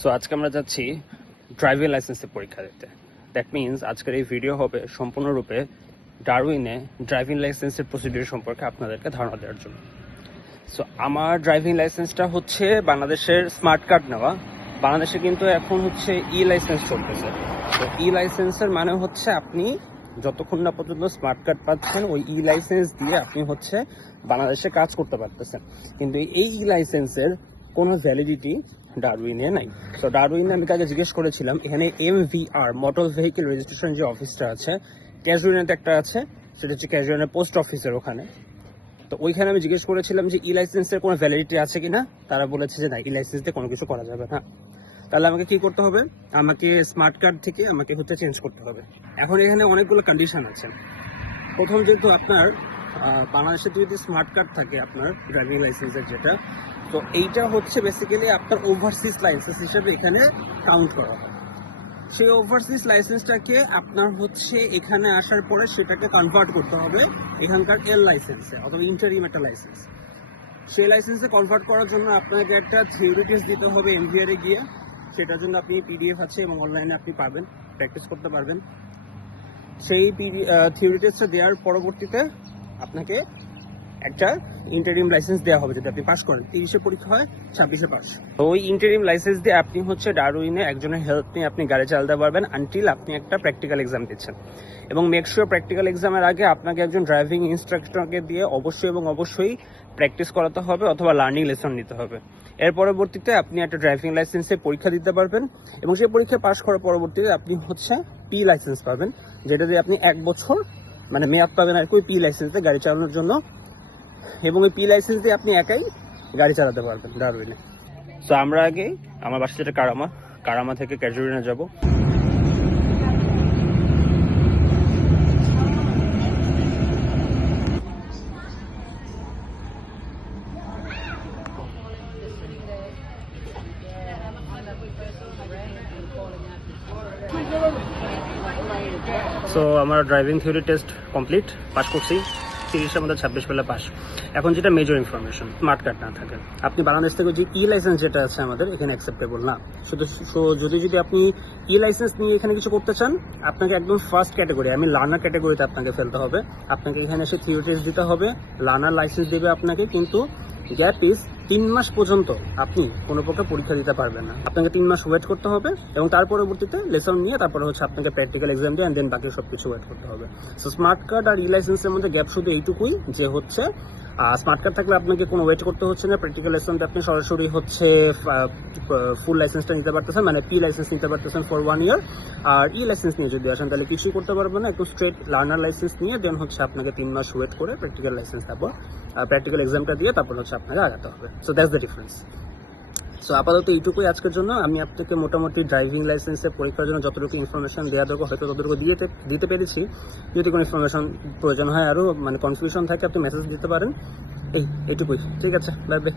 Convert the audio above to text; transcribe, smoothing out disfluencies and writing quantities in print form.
So আজকে আমরা যাচ্ছি ড্রাইভিং লাইসেন্সের পরীক্ষা দিতে। দ্যাট মিনস আজকের এই ভিডিও হবে সম্পূর্ণরূপে ডারউইনে ড্রাইভিং লাইসেন্সের প্রসিডিউর সম্পর্কে আপনাদেরকে ধারণা দেওয়ার জন্য। সো আমার ড্রাইভিং লাইসেন্সটা হচ্ছে বাংলাদেশের স্মার্ট কার্ড নেওয়া। বাংলাদেশে কিন্তু এখন হচ্ছে ই লাইসেন্স চলতেছে। তো ই লাইসেন্সের মানে হচ্ছে আপনি যতক্ষণ না পর্যন্ত স্মার্ট কার্ড পাচ্ছেন ওই ই লাইসেন্স দিয়ে আপনি হচ্ছে বাংলাদেশে কাজ করতে পারতেছেন, কিন্তু এই ই লাইসেন্সের কোনো ভ্যালিডিটি ডারউইনে নাই। তো ডারউইনে আমি কাকে জিজ্ঞেস করেছিলাম, এখানে MVR মোটর ভেহিকেল রেজিস্ট্রেশন যে অফিসটা আছে ক্যাজুয়ালিতে একটা আছে, সেটা হচ্ছে ক্যাজুয়ালের পোস্ট অফিসের ওখানে। তো ওইখানে আমি জিজ্ঞেস করেছিলাম যে ই লাইসেন্সের কোনো ভ্যালিডিটি আছে কিনা। তারা বলেছে যে না, ই লাইসেন্স দিয়ে কোনো কিছু করা যাবে না। তাহলে আমাকে কি করতে হবে, আমাকে স্মার্ট কার্ড থেকে আমাকে হচ্ছে চেঞ্জ করতে হবে। এখন এখানে অনেকগুলো কন্ডিশন আছে। প্রথম যেহেতু আপনার বাংলাদেশে যদি স্মার্ট কার্ড থাকে আপনার ড্রাইভিং লাইসেন্সের যেটা, তো এইটা হচ্ছে বেসিক্যালি আপনার ওভারসিজ লাইসেন্স হিসেবে এখানে কাউন্ট করা হয়। সেই ওভারসিজ লাইসেন্সটাকে আপনার হচ্ছে এখানে আসার পরে সেটাকে কনভার্ট করতে হবে এখানকার এল লাইসেন্সে অথবা ইন্টারিম একটা লাইসেন্স। সেই লাইসেন্সে কনভার্ট করার জন্য আপনাকে একটা থিওরি টেস্ট দিতে হবে MVR এ গিয়ে। সেটার জন্য আপনি PDF আছে এবং অনলাইনে আপনি পাবেন, প্র্যাকটিস করতে পারবেন। সেই থিওরি টেস্টটা দেওয়ার পরবর্তীতে আপনাকে একটা ইন্টারিম লাইসেন্স দেওয়া হবে, যেটা আপনি পাস করেন। 30-এ পরীক্ষা হয়, 26-এ পাস। তো ওই ইন্টারিম লাইসেন্স দিয়ে আপনি হচ্ছে ডারউইনে একজনের হেল্প নিয়ে আপনি গাড়ি চালাতে পারবেন আনটিল আপনি একটা প্র্যাকটিক্যাল এক্সাম দিচ্ছেন। এবং মেক শিওর প্র্যাকটিক্যাল এক্সামের আগে আপনাকে একজন ড্রাইভিং ইনস্ট্রাক্টরকে দিয়ে অবশ্যই প্র্যাকটিস করাতে হবে অথবা লার্নিং লেসন নিতে হবে। এর পরবর্তীতে আপনি একটা ড্রাইভিং লাইসেন্সের পরীক্ষা দিতে পারবেন এবং সেই পরীক্ষা পাস করার পরবর্তীতে আপনি হচ্ছে পি লাইসেন্স পাবেন, যেটা দিয়ে আপনি 1 বছর মানে মেয়াদ পাবেন আর কি পি লাইসেন্সে গাড়ি চালানোর জন্য। এবং ওই পি লাইসেন্স দিয়ে আপনি একাই গাড়ি চালাতে পারবেন ডারউইনে। তো আমরা আগে আমার বাসা যেটা কারামা থেকে ক্যাজুয়ালিনে যাব। সো আমার driving theory test complete, pass করছি। 30-এর মধ্যে 26 পেলে পাস। এখন যেটা মেজর ইনফরমেশন, স্মার্ট কার্ড না থাকে আপনি বাংলাদেশ থেকে যে ই লাইসেন্স যেটা আছে আমাদের এখানে অ্যাকসেপ্টেবল না। যদি আপনি ই লাইসেন্স নিয়ে এখানে কিছু করতে চান, আপনাকে একদম ফার্স্ট ক্যাটাগরি লার্নার ক্যাটাগরিতে আপনাকে ফেলতে হবে। আপনাকে এখানে এসে থিওরি টেস্ট দিতে হবে, লার্নার লাইসেন্স দেবে আপনাকে, কিন্তু গ্যাপ ইজ 3 মাস পর্যন্ত আপনি কোনো প্রকার পরীক্ষা দিতে পারবেন না। আপনাকে 3 মাস ওয়েট করতে হবে এবং তার পরবর্তীতে লেসন নিয়ে তারপরে হচ্ছে আপনাকে প্র্যাকটিক্যাল এক্সাম দিয়ে দেন বাকি সব কিছু ওয়েট করতে হবে। সো স্মার্ট কার্ড আর ই লাইসেন্সের মধ্যে গ্যাপ শুধু এইটুকুই যে হচ্ছে স্মার্ট কার্ড থাকলে আপনাকে কোনো ওয়েট করতে হচ্ছে না, প্র্যাকটিক্যাল লেসনটা আপনি সরাসরি হচ্ছে ফুল লাইসেন্সটা নিতে পারতেছেন, মানে পি লাইসেন্স নিতে পারতেছেন for 1 year. R E licence নিয়ে যদি আসেন তাহলে কিছুই করতে পারবেন না, একটু স্ট্রেট লার্নার লাইসেন্স নিয়ে দেন হচ্ছে আপনাকে 3 মাস ওয়েট করে প্র্যাকটিক্যাল লাইসেন্স, তারপর প্র্যাকটিক্যাল এক্সামটা দিয়ে তারপর হচ্ছে আপনাকে আগাতে হবে। So that's the difference. So আপাতত এইটুকুই আজকের জন্য। আমি আপনাকে মোটামুটি ড্রাইভিং লাইসেন্সের পরীক্ষার জন্য যতটুকু ইনফরমেশন দেওয়া দরকার হয়তো ততটুকু দিতে পেরেছি। যদি কোনো ইনফরমেশন প্রয়োজন হয় আরও মানে কনফিউশন থাকে আপনি মেসেজ দিতে পারেন। এইটুকুই। ঠিক আছে, বাই বাই।